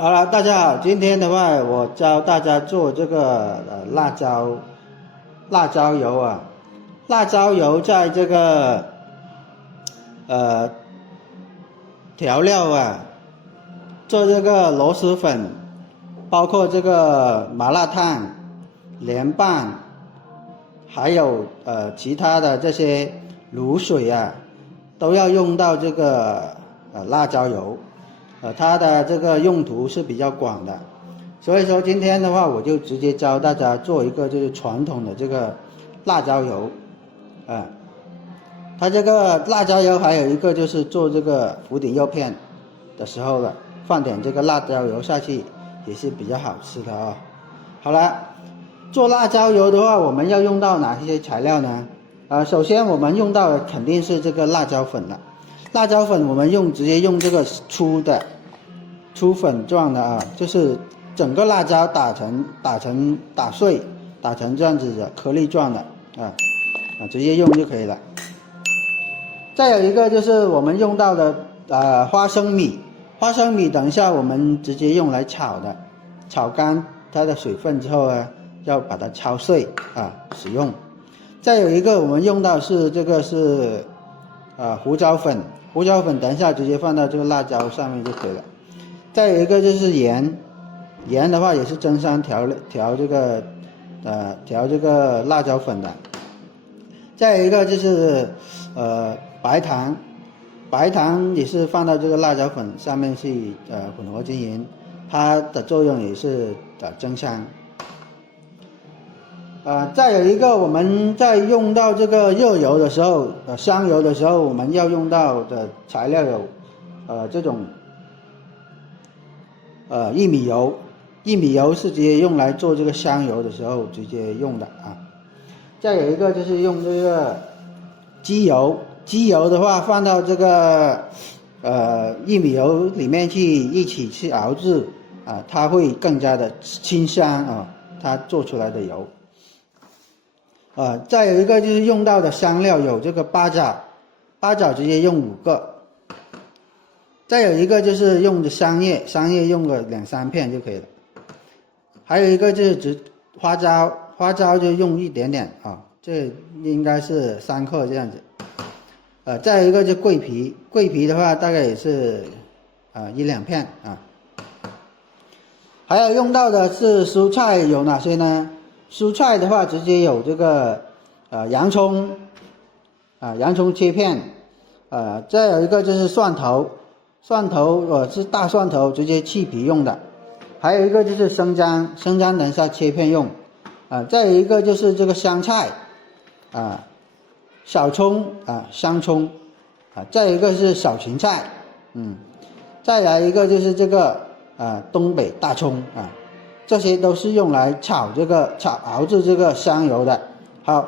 好了，大家好，今天的话，我教大家做这个辣椒油啊。辣椒油在这个调料啊，做这个螺蛳粉，包括这个麻辣烫、凉拌，还有其他的这些卤水啊，都要用到这个辣椒油。它的这个用途是比较广的，所以说今天的话，我就直接教大家做一个就是传统的这个辣椒油，它这个辣椒油还有一个就是做这个福鼎肉片的时候了，放点这个辣椒油下去也是比较好吃的啊。好了，做辣椒油的话，我们要用到哪些材料呢？首先我们用到的肯定是这个辣椒粉了。辣椒粉我们直接用这个粗粉状的啊，就是整个辣椒打碎，打成这样子的颗粒状的直接用就可以了。再有一个就是我们用到的花生米等一下我们直接用来炒的，炒干它的水分之后呢，要把它敲碎使用。再有一个我们用到是这个是胡椒粉等一下直接放到这个辣椒上面就可以了。再有一个就是盐的话也是蒸香调这个辣椒粉的。再有一个就是白糖也是放到这个辣椒粉上面去混合均匀，它的作用也是蒸香。再有一个我们在用到这个热油的时候，香油的时候，我们要用到的材料有这种薏米油是直接用来做这个香油的时候直接用的啊。再有一个就是用这个鸡油的话放到这个薏米油里面去一起去熬制它会更加的清香它做出来的油。再有一个就是用到的香料有这个八角直接用5个。再有一个就是用的香叶用个2-3片就可以了。还有一个就是花椒就用一点点这应该是3克这样子。再有一个就桂皮的话大概也是1-2片还有用到的是蔬菜有哪些呢？蔬菜的话直接有这个洋葱切片再有一个就是蒜头是大蒜头直接去皮用的。还有一个就是生姜等一下切片用再有一个就是这个香菜小葱香葱再有一个是小芹菜再来一个就是这个东北大葱这些都是用来熬制这个香油的。好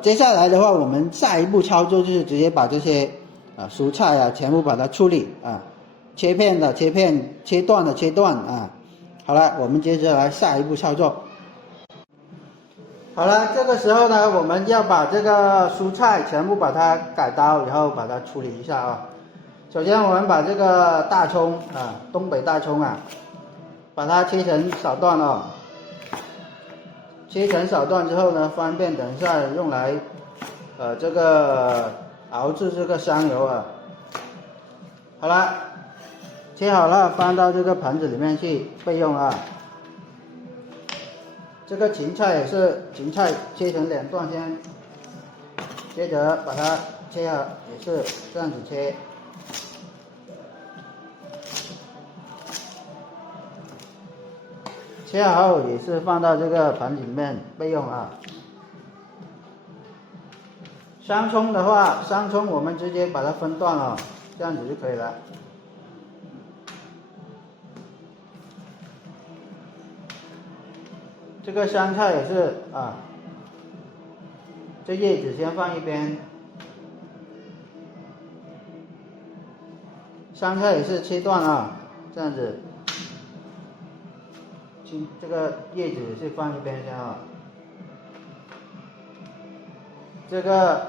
接下来的话我们下一步操作就是直接把这些蔬菜全部把它处理切片的切片，切断的切断好了，我们接着来下一步操作。好了，这个时候呢，我们要把这个蔬菜全部把它改刀，然后把它处理一下首先我们把这个大葱东北大葱把它切成小段切成小段之后呢，方便等一下用来这个熬制这个香油好了，切好了放到这个盆子里面去备用这个芹菜也是切成2段先，接着把它切好，也是这样子切。切好后也是放到这个盆子里面备用香葱的话，我们直接把它分段这样子就可以了。这个香菜也是这叶子先放一边，香菜也是切断这样子，这个叶子也是放一边先这个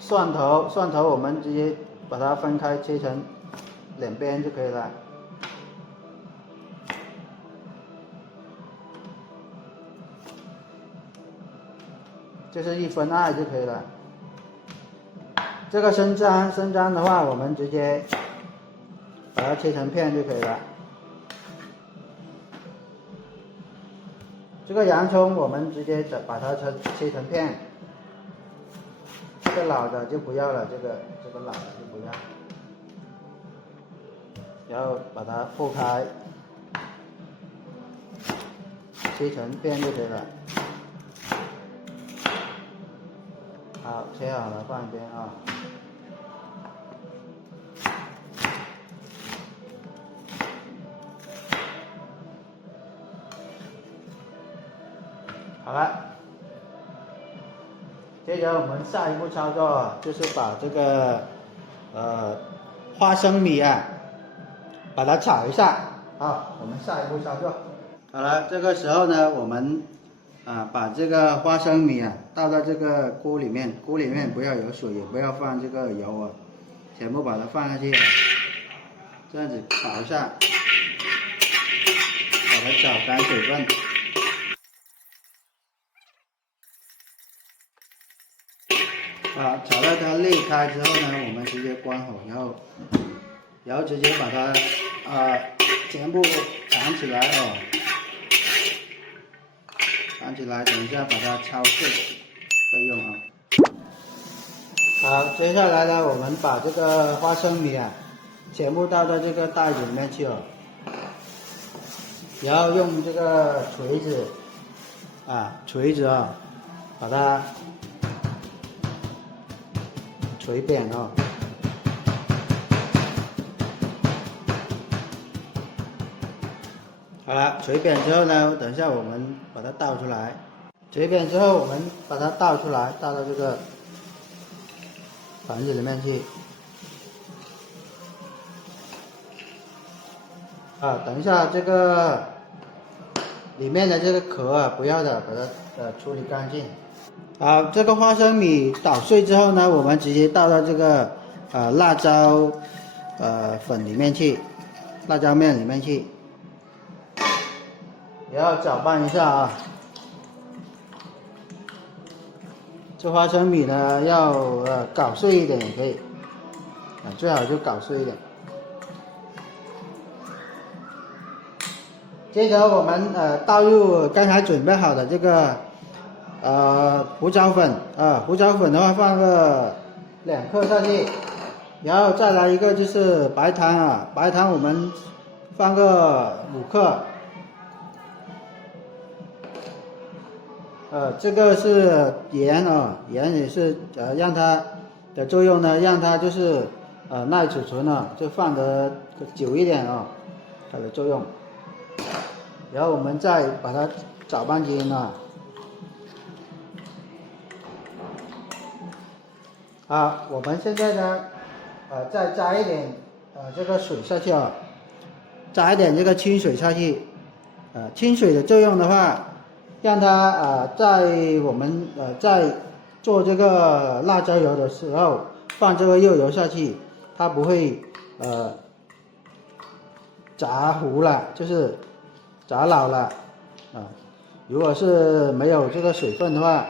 蒜头我们直接把它分开切成2边就可以了。就是1/2就可以了。这个生姜的话，我们直接把它切成片就可以了。这个洋葱我们直接把它切成片，这个老的就不要了，这个老的就不要，然后把它破开，切成片就可以了。好，切好了放一边啊。好了，接着我们下一步操作就是把这个花生米啊，把它炒一下啊。我们下一步操作。好了，这个时候呢，我们把这个花生米啊倒到这个锅里面，锅里面不要有水，也不要放这个油啊，全部把它放下去，这样子炒一下，把它炒干水分。炒到它裂开之后呢，我们直接关火，然后直接把它全部铲起来哦，铲起来，等一下把它敲碎备用啊。好，接下来呢，我们把这个花生米啊，全部倒到这个袋子里面去哦，然后用这个锤子把它捶扁哦。好了，捶扁之后呢，等一下我们把它倒出来。捶扁之后，我们把它倒出来，倒到这个盘子里面去。等一下这个里面的这个壳啊，不要的，把它处理干净。好，这个花生米捣碎之后呢，我们直接倒到这个辣椒粉里面去，辣椒面里面去，然后搅拌一下啊。这花生米呢要搞碎一点也可以，最好就搞碎一点。接着我们倒入刚才准备好的这个胡椒粉胡椒粉的话放个2克下去，然后再来一个就是白糖白糖我们放个5克。这个是盐盐也是让它的作用呢，让它就是耐储存就放得久一点它的作用。然后我们再把它搅拌均好，我们现在呢再加一点这个水下去加一点这个清水下去。清水的作用的话，让它在我们在做这个辣椒油的时候放这个热油下去，它不会炸糊了，就是炸老了如果是没有这个水分的话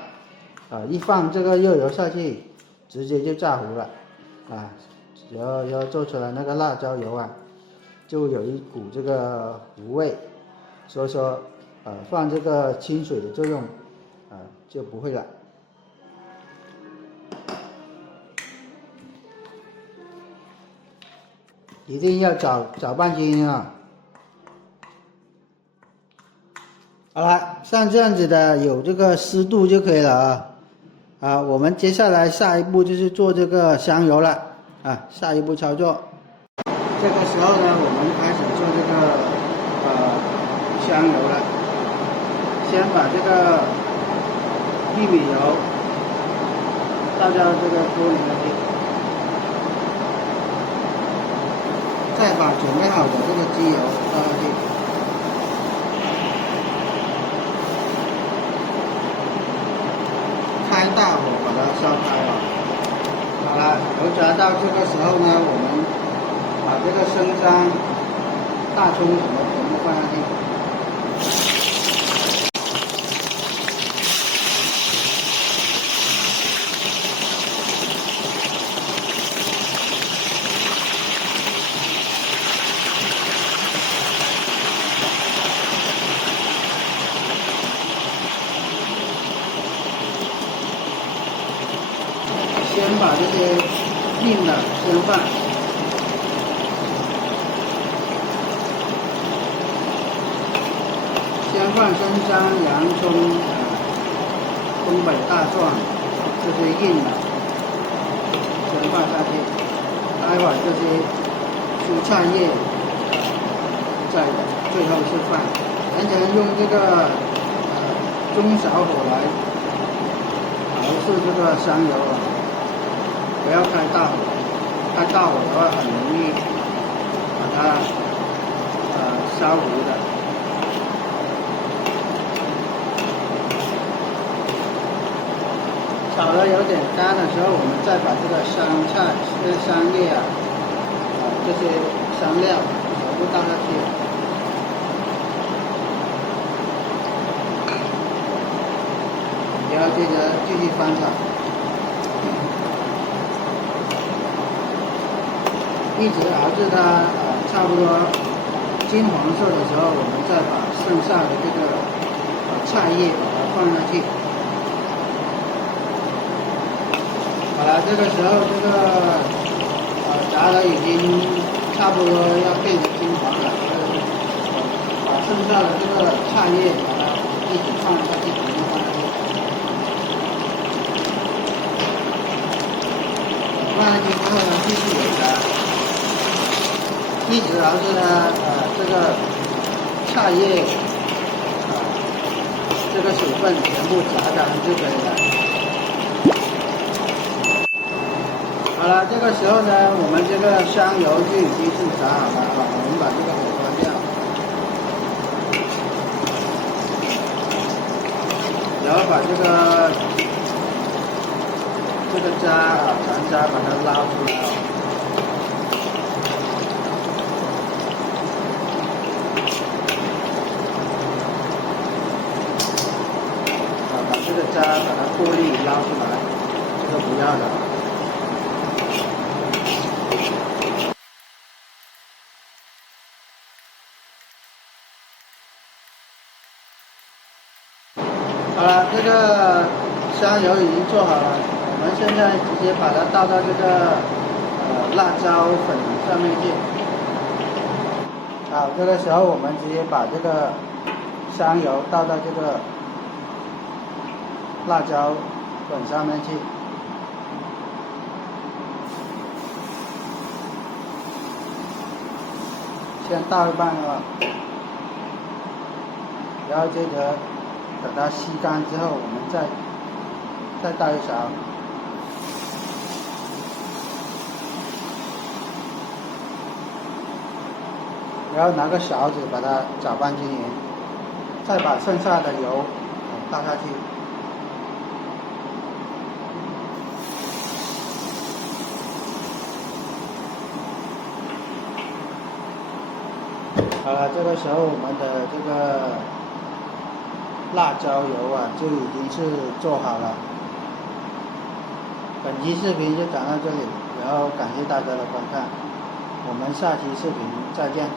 一放这个热油下去，直接就炸糊了然后做出来那个辣椒油就有一股这个糊味，所以说放这个清水的作用就不会了。一定要搅拌均好了，像这样子的有这个湿度就可以了我们接下来下一步就是做这个香油了下一步操作。这个时候呢，我们开始做这个香油了。先把这个玉米油倒到这个锅里面去，再把准备好的这个鸡油倒下去，开大火把它烧开好了，油炸到这个时候呢，我们把这个生姜、大葱什么全部放下去。硬的鲜饭。鲜饭、生姜、洋葱，东北大蒜，这些硬的先放下去，待会儿这些蔬菜叶在最后是放。完全用这个中小火来熬制这个香油啊，不要开大火，开大火的话很容易把它烧糊的。炒的有点干的时候，我们再把这个香菜、香叶这些香料全部倒下去。然后接着继续翻炒，一直熬至它差不多金黄色的时候，我们再把剩下的这个菜叶把它放下去。好了，这个时候这个炸的已经差不多要变成金黄了，把剩下的这个菜叶把它一起放下去，全部放下去。放下去之后呢，继续煸它，一直熬至它这个菜叶这个水分全部炸干就可以了。好了，这个时候呢，我们这个香油就已经是炸好了啊，我们把这个火关掉，然后把这个渣残渣把它捞出来。把这个渣把它过滤捞出来，这个不要的。好了，这个香油已经做好了，我们现在直接把它倒到这个辣椒粉上面去。好，这个时候我们直接把这个香油倒到这个辣椒粉上面去。先倒一半了，然后接着等它吸干之后，我们再倒一勺，然后拿个勺子把它搅拌均匀，再把剩下的油倒下去。好了，这个时候我们的这个辣椒油就已经是做好了。本期视频就讲到这里，然后感谢大家的观看，我们下期视频再见。